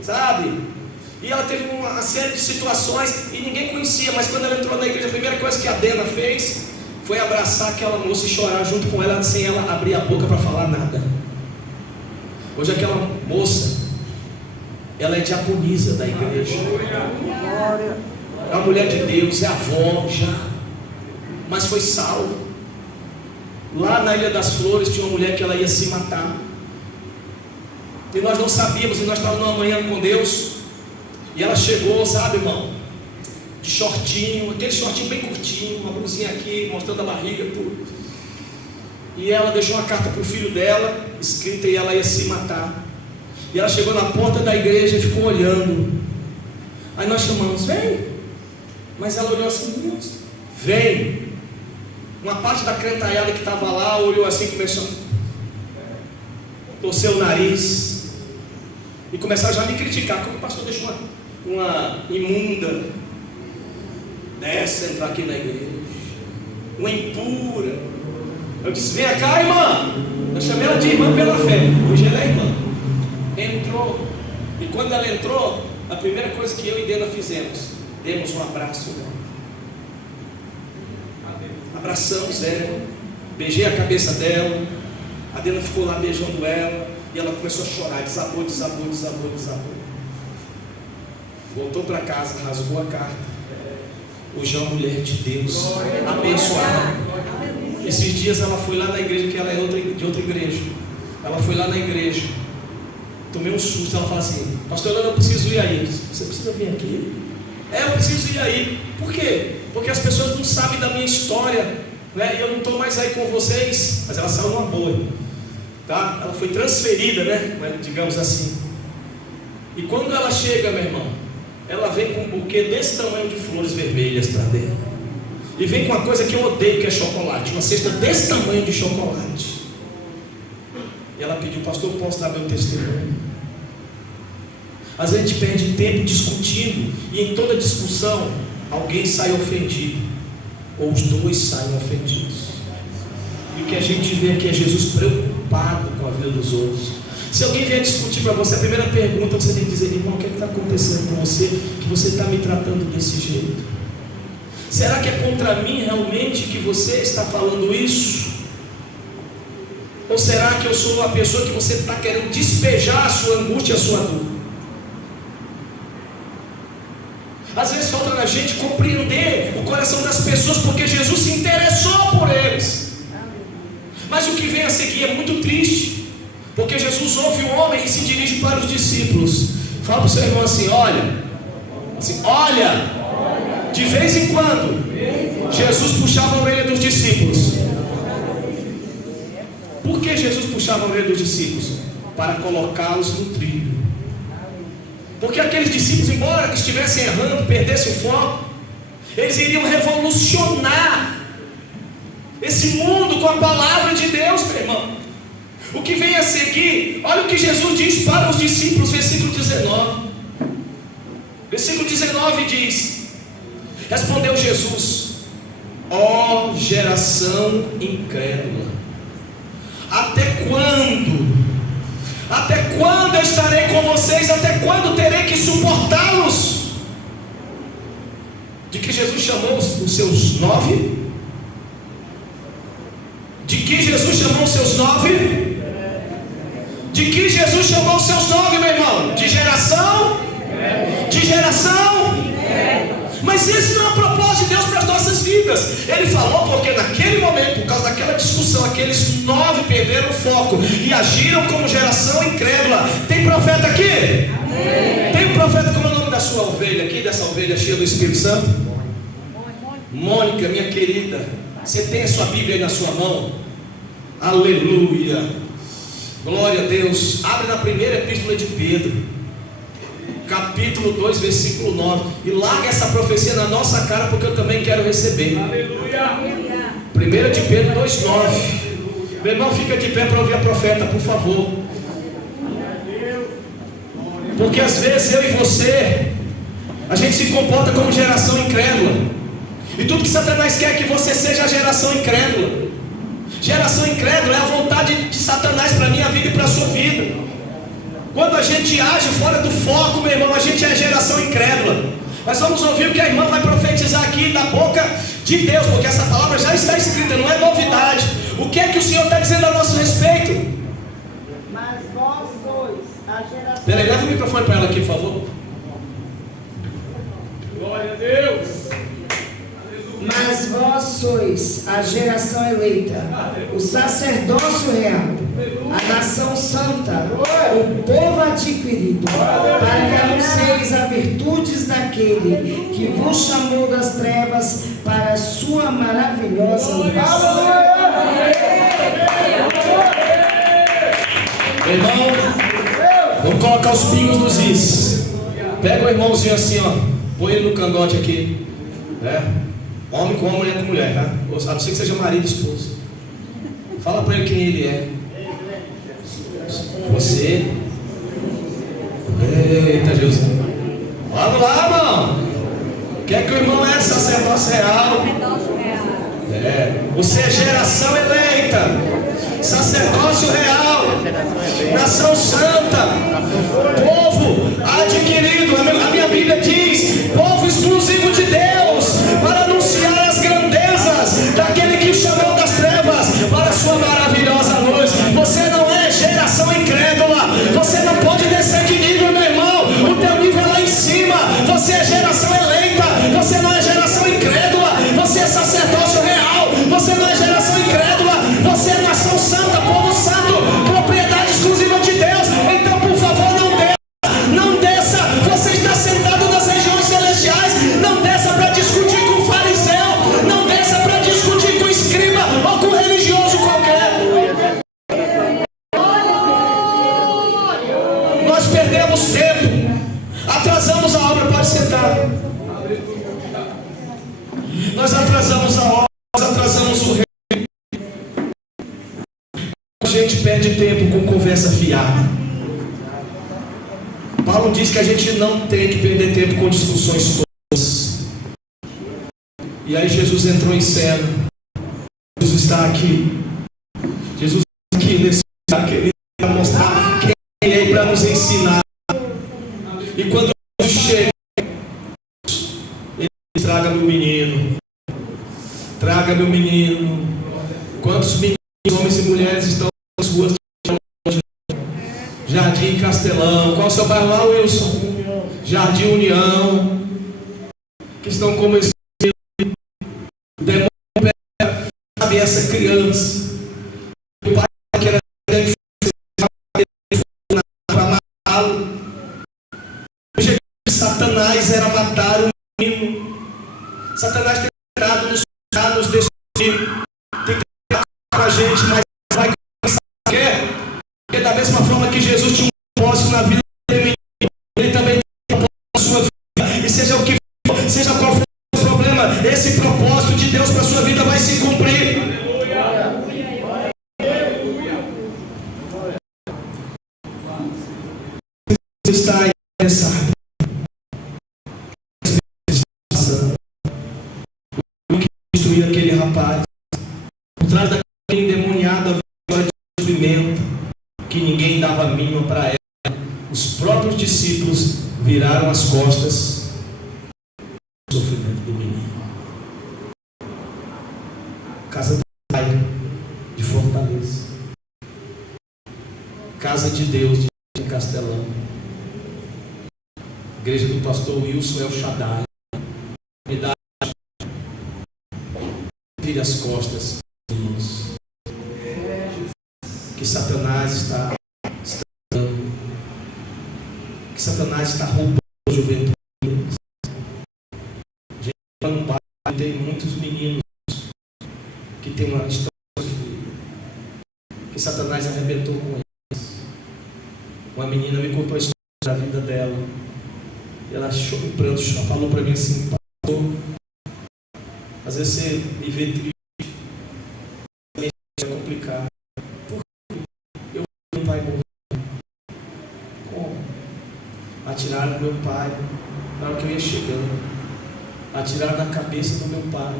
e ela teve uma série de situações e ninguém conhecia. Mas quando ela entrou na igreja, a primeira coisa que a Dena fez foi abraçar aquela moça e chorar junto com ela, sem ela abrir a boca para falar nada. Hoje aquela moça, ela é diaconisa da igreja, é uma mulher de Deus, é avó já, mas foi salva. Lá na Ilha das Flores tinha uma mulher que ela ia se matar, e nós não sabíamos, e nós estávamos numa manhã com Deus, e ela chegou, irmão, de shortinho, aquele shortinho bem curtinho, uma blusinha aqui, mostrando a barriga, tudo. E ela deixou uma carta para o filho dela, escrita, e ela ia se matar. E ela chegou na porta da igreja e ficou olhando. Aí nós chamamos: vem. Mas ela olhou assim: vem. Uma parte da crentaiada que estava lá olhou assim, começou a torcer o nariz e começaram já a me criticar. Como o pastor deixou uma imunda dessa entrar aqui na igreja, uma impura. Eu disse: vem cá, irmã. Eu chamei ela de irmã pela fé. Hoje ela é irmã. Entrou. E quando ela entrou, a primeira coisa que eu e Dena fizemos, demos um abraço nela. Abraçamos ela. Beijei a cabeça dela. A Dena ficou lá beijando ela. E ela começou a chorar. Desabou. Voltou para casa, rasgou a carta. Hoje é uma mulher de Deus, abençoada. Esses dias ela foi lá na igreja, que ela é de outra igreja. Ela foi lá na igreja. Tomei um susto. Ela fala assim: pastor, eu preciso ir aí. Você precisa vir aqui? Eu preciso ir aí. Por quê? Porque as pessoas não sabem da minha história, né? E eu não estou mais aí com vocês. Mas ela saiu numa boa, tá? Ela foi transferida, né? Digamos assim. E quando ela chega, meu irmão, ela vem com um buquê desse tamanho de flores vermelhas para dentro. E vem com uma coisa que eu odeio, que é chocolate. Uma cesta desse tamanho de chocolate. E ela pediu: pastor, posso dar meu testemunho? Às vezes a gente perde tempo discutindo, e em toda discussão alguém sai ofendido, ou os dois saem ofendidos. E o que a gente vê aqui é Jesus preocupado com a vida dos outros. Se alguém vier discutir para você, a primeira pergunta que você tem que dizer: irmão, o que está acontecendo com você, que você está me tratando desse jeito? Será que é contra mim realmente que você está falando isso? Ou será que eu sou uma pessoa que você está querendo despejar a sua angústia, a sua dor? Às vezes falta na gente compreender o coração das pessoas, porque Jesus se interessou por eles. Mas o que vem a seguir é muito triste, porque Jesus ouve o homem e se dirige para os discípulos. Fala para o seu irmão assim: olha, de vez em quando Jesus puxava a orelha dos discípulos. Por que Jesus puxava a orelha dos discípulos? Para colocá-los no trilho. Porque aqueles discípulos, embora estivessem errando, perdessem o foco, eles iriam revolucionar esse mundo com a palavra de Deus, meu irmão. O que vem a seguir, olha o que Jesus diz para os discípulos, versículo 19. Versículo 19 diz: respondeu Jesus: ó geração incrédula, até quando eu estarei com vocês? Até quando terei que suportá-los? De que Jesus chamou os seus 9? De que Jesus chamou os seus 9? De que Jesus chamou os seus 9, meu irmão? De geração? De geração? Mas esse não é o propósito de Deus para as nossas vidas. Ele falou porque naquele momento, por causa daquela discussão, aqueles 9 perderam o foco e agiram como geração incrédula. Tem profeta aqui? Amém. Tem um profeta. Como é o nome da sua ovelha aqui, dessa ovelha cheia do Espírito Santo? Mônica, minha querida, você tem a sua Bíblia aí na sua mão? Aleluia, glória a Deus. Abre na primeira epístola de Pedro, capítulo 2, versículo 9. E larga essa profecia na nossa cara, porque eu também quero receber. Aleluia. 1 de Pedro 2, 9. Meu irmão, fica de pé para ouvir a profeta, por favor. Porque às vezes eu e você, a gente se comporta como geração incrédula. E tudo que Satanás quer é que você seja a geração incrédula. Geração incrédula é a vontade de Satanás para a minha vida e para a sua vida. Quando a gente age fora do foco, meu irmão, a gente é geração incrédula. Mas vamos ouvir o que a irmã vai profetizar aqui da boca de Deus, porque essa palavra já está escrita, não é novidade. O que é que o Senhor está dizendo a nosso respeito? Mas vós sois a geração... Peraí, leva o microfone para ela aqui, por favor. Glória a Deus. Mas vós sois a geração eleita, o sacerdócio real, a nação santa, o povo adquirido, para que anuncieis as virtudes daquele que vos chamou das trevas para a sua maravilhosa luz. Irmão, vamos colocar os pingos nos is. Pega o irmãozinho assim, ó, põe ele no cangote aqui, né? Homem com homem, mulher com mulher, tá? A não ser que seja marido e esposa. Fala para ele quem ele é. Você. Eita, Jesus. Vamos lá, irmão. Quer que o irmão é sacerdócio real? Você é geração eleita, sacerdócio real, nação santa, povo adquirido. A minha Bíblia diz: povo exclusivo de Deus, para anunciar as grandezas daquele que o chamou das trevas para a sua maravilhosa luz. Você não é geração incrédula, você não pode descer de nível, meu irmão. O teu nível é lá em cima. Você é geração eleita, você não é geração incrédula, você é sacerdócio real, você não é geração incrédula, você é nação santa, povo santo, propriedade exclusiva de Deus. Então, por favor, não desça. Você está sentado nas regiões celestiais. Não desça para discutir com o fariseu, não desça para discutir com o escriba ou com o religioso qualquer. Nós perdemos tempo, atrasamos a obra. Pode sentar. Nós atrasamos a obra, nós atrasamos o reino. A gente perde tempo com conversa fiada. Paulo diz que a gente não tem que perder tempo com discussões tolas. E aí Jesus entrou em cena. Jesus está aqui. Jesus está aqui nesse lugar, querido, para mostrar quem é e para nos ensinar. E quando Jesus chega, ele diz: traga meu menino. Traga meu menino. Quantos meninos, homens e mulheres estão nas ruas de Jardim Castelão? Qual é o seu bairro lá, Wilson? Jardim União. Que estão como esse demônio, sabe, essa criança. O pai quer para matá-lo. Satanás era matar o menino. Satanás tem entrado nos nos destruir, tem que estar com a gente, mas vai cansar. Porque da mesma forma que Jesus tinha um propósito na vida dele, ele também tem um propósito na sua vida. E seja o que for, seja qual for o problema, esse propósito de Deus para a sua vida vai se cumprir. Você está aí interessado? Destruir aquele rapaz, por trás daquele endemoniado havia uma de sofrimento que ninguém dava mínima para ela. Os próprios discípulos viraram as costas ao sofrimento do menino. Casa do Pai de Fortaleza, Casa de Deus de Castelão, Igreja do Pastor Wilson El Shaddai. Vire as costas, irmãos. Que Satanás está dando, que Satanás está roubando a juventude. Gente, no bairro tem muitos meninos que tem uma história que Satanás arrebentou com eles. Uma menina me contou a história da vida dela. E ela chorou, pranto, falou para mim assim: pastor, às vezes você me vê triste, é complicado. Porque eu vi meu pai morrer. Como? Atiraram meu pai na hora que eu ia chegando. Atiraram na cabeça do meu pai.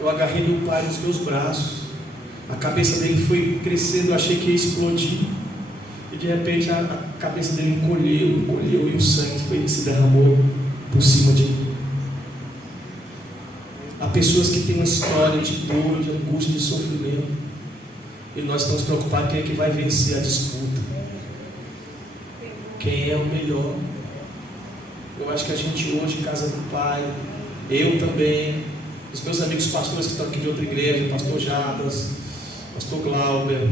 Eu agarrei meu pai nos meus braços. A cabeça dele foi crescendo, eu achei que ia explodir. E de repente a cabeça dele encolheu e o sangue se derramou por cima de mim. Há pessoas que têm uma história de dor, de angústia, de sofrimento. E nós estamos preocupados quem é que vai vencer a disputa. Quem é o melhor. Eu acho que a gente hoje, Casa do Pai, eu também, os meus amigos pastores que estão aqui de outra igreja, pastor Jadas, pastor Glauber,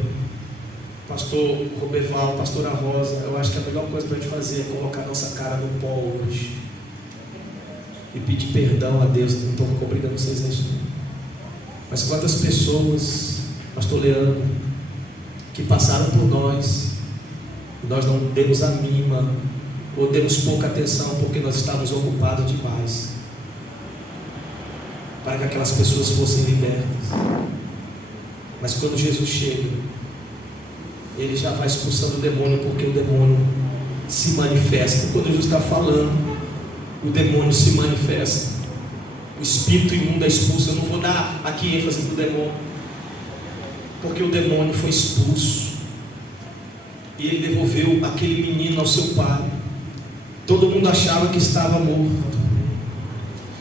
pastor Roberval, pastora Rosa, eu acho que a melhor coisa para a gente fazer é colocar nossa cara no pó hoje e pedir perdão a Deus. Não estou obrigando vocês a isso, mas quantas pessoas, pastor Leandro, que passaram por nós e nós não demos a mínima ou demos pouca atenção porque nós estávamos ocupados demais para que aquelas pessoas fossem libertas. Mas quando Jesus chega, ele já vai expulsando o demônio, porque o demônio se manifesta. Quando Jesus está falando, o demônio se manifesta. O espírito imundo é expulso. Eu não vou dar aqui ênfase para o demônio, porque o demônio foi expulso e ele devolveu aquele menino ao seu pai. Todo mundo achava que estava morto.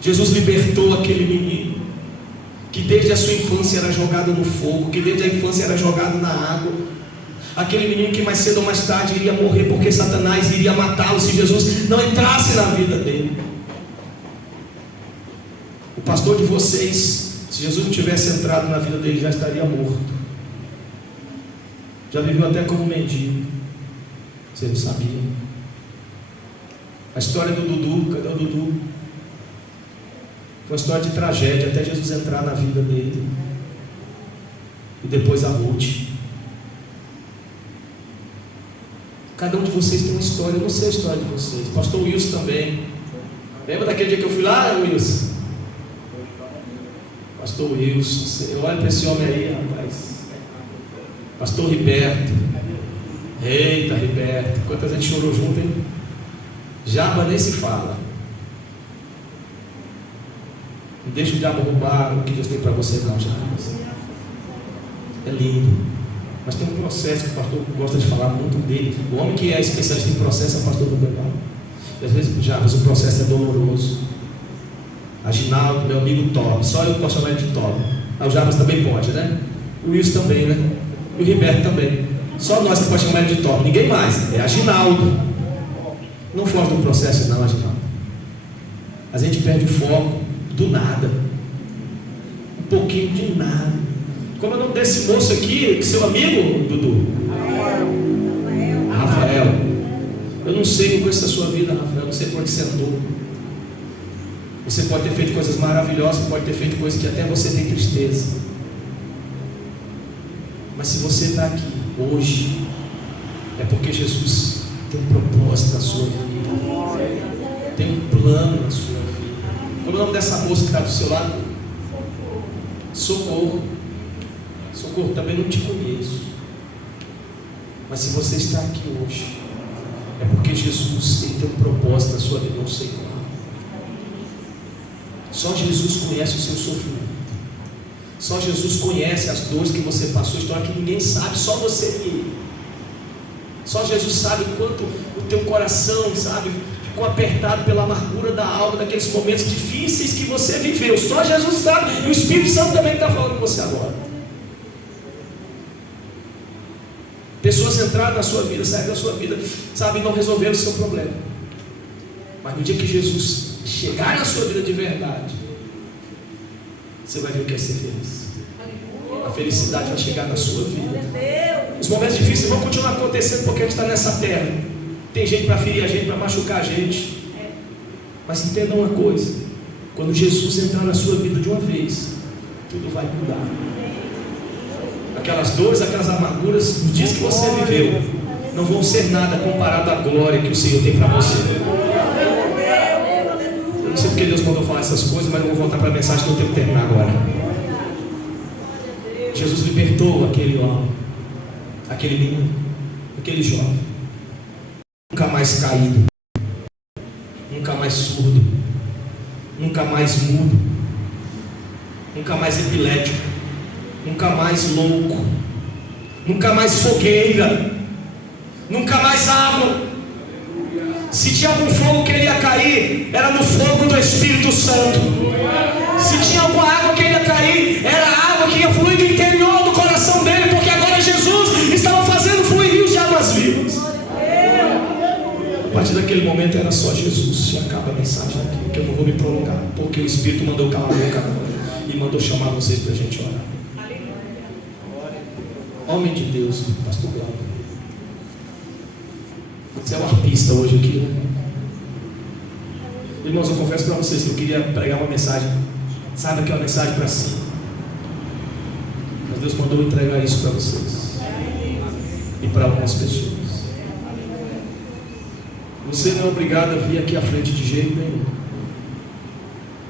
Jesus libertou aquele menino que desde a sua infância era jogado no fogo, que desde a infância era jogado na água. Aquele menino que mais cedo ou mais tarde iria morrer, porque Satanás iria matá-lo se Jesus não entrasse na vida dele. O pastor de vocês, se Jesus não tivesse entrado na vida dele, já estaria morto. Já viveu até como mendigo. Vocês não sabiam. A história do Dudu, cadê o Dudu? Foi uma história de tragédia até Jesus entrar na vida dele. E depois a Ruth. Cada um de vocês tem uma história. Eu não sei a história de vocês. Pastor Wilson também. Lembra daquele dia que eu fui lá, Wilson? Pastor Wilson. Olha para esse homem aí, rapaz. Pastor Riberto. Eita, Riberto. Quantas a gente chorou junto, hein? Jaba nem se fala. Não deixa o diabo roubar o que Deus tem para você, não, Jaba. É lindo. Mas tem um processo que o pastor gosta de falar muito dele. O homem que é especialista em processo é o pastor do Begal. E às vezes, Jabas, o processo é doloroso. A Ginaldo, meu amigo Top. Só eu posso chamar ele de Top. O Jabas também pode, né? O Wilson também, né? E o Riberto também. Só nós que podemos chamar ele de Top. Ninguém mais. É a Ginaldo. Não foge do processo, não, a Ginaldo. A gente perde o foco do nada. Um pouquinho de nada. Como é o nome desse moço aqui, seu amigo, Dudu? Rafael. Eu não sei, não conheço a sua vida, Rafael. Não sei por que você andou. Você pode ter feito coisas maravilhosas, pode ter feito coisas que até você tem tristeza. Mas se você está aqui hoje, é porque Jesus tem um propósito na sua vida. Tem um plano na sua vida. Como é o nome dessa moça que está do seu lado? Socorro. Socorro, também não te conheço. Mas se você está aqui hoje, é porque Jesus tem um propósito na sua vida, não sei qual. Só Jesus conhece o seu sofrimento. Só Jesus conhece as dores que você passou, história que ninguém sabe, só você e ele. Só Jesus sabe o quanto o teu coração, sabe, ficou apertado pela amargura da alma, daqueles momentos difíceis que você viveu. Só Jesus sabe, e o Espírito Santo também está falando com você agora. Pessoas entraram na sua vida, saíram da sua vida, sabe, e não resolveram o seu problema. Mas no dia que Jesus chegar na sua vida de verdade, você vai ver o que é ser feliz. A felicidade vai chegar na sua vida. Os momentos difíceis vão continuar acontecendo porque a gente está nessa terra. Tem gente para ferir a gente, para machucar a gente. Mas entenda uma coisa: quando Jesus entrar na sua vida de uma vez, tudo vai mudar. Aquelas dores, aquelas amarguras, os dias que você viveu, não vão ser nada comparado à glória que o Senhor tem para você. Eu não sei porque Deus mandou falar essas coisas, mas eu vou voltar para a mensagem que eu tenho que terminar agora. Jesus libertou aquele homem, aquele menino, aquele jovem. Nunca mais caído, nunca mais surdo, nunca mais mudo, nunca mais epilético, nunca mais louco, nunca mais fogueira, nunca mais água. Se tinha algum fogo que ele ia cair, era no fogo do Espírito Santo. Se tinha alguma água que ele ia cair, era a água que ia fluir do interior do coração dele, porque agora Jesus estava fazendo fluir rios de águas vivas. A partir daquele momento era só Jesus. Já acaba a mensagem aqui, porque eu não vou me prolongar, porque o Espírito mandou calar a boca e mandou chamar vocês para a gente orar. Homem de Deus, pastor Glauco. Você é um artista hoje aqui, né? Irmãos, eu confesso para vocês que eu queria pregar uma mensagem. Sabe que é uma mensagem para si. Mas Deus mandou entregar isso para vocês. E para algumas pessoas. Você não é obrigado a vir aqui à frente de jeito nenhum.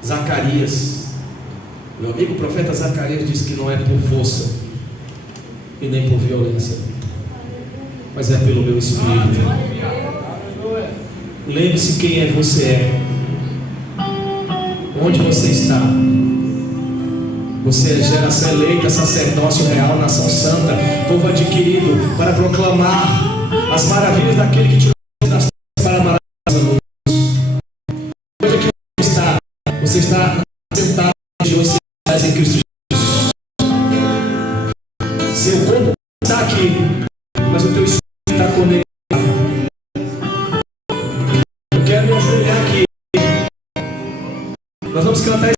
Zacarias, meu amigo profeta Zacarias, disse que não é por força e nem por violência, mas é pelo meu Espírito. Lembre-se quem é você é. Onde você está? Você é geração eleita, sacerdócio real, nação santa, povo adquirido para proclamar as maravilhas daquele que te das trevas para a maravilhosa luz. Onde que você está? Você está sentado em Cristo Jesus. Seu corpo está aqui, mas o teu espírito está conectado. Eu quero me ajoelhar aqui. Nós vamos cantar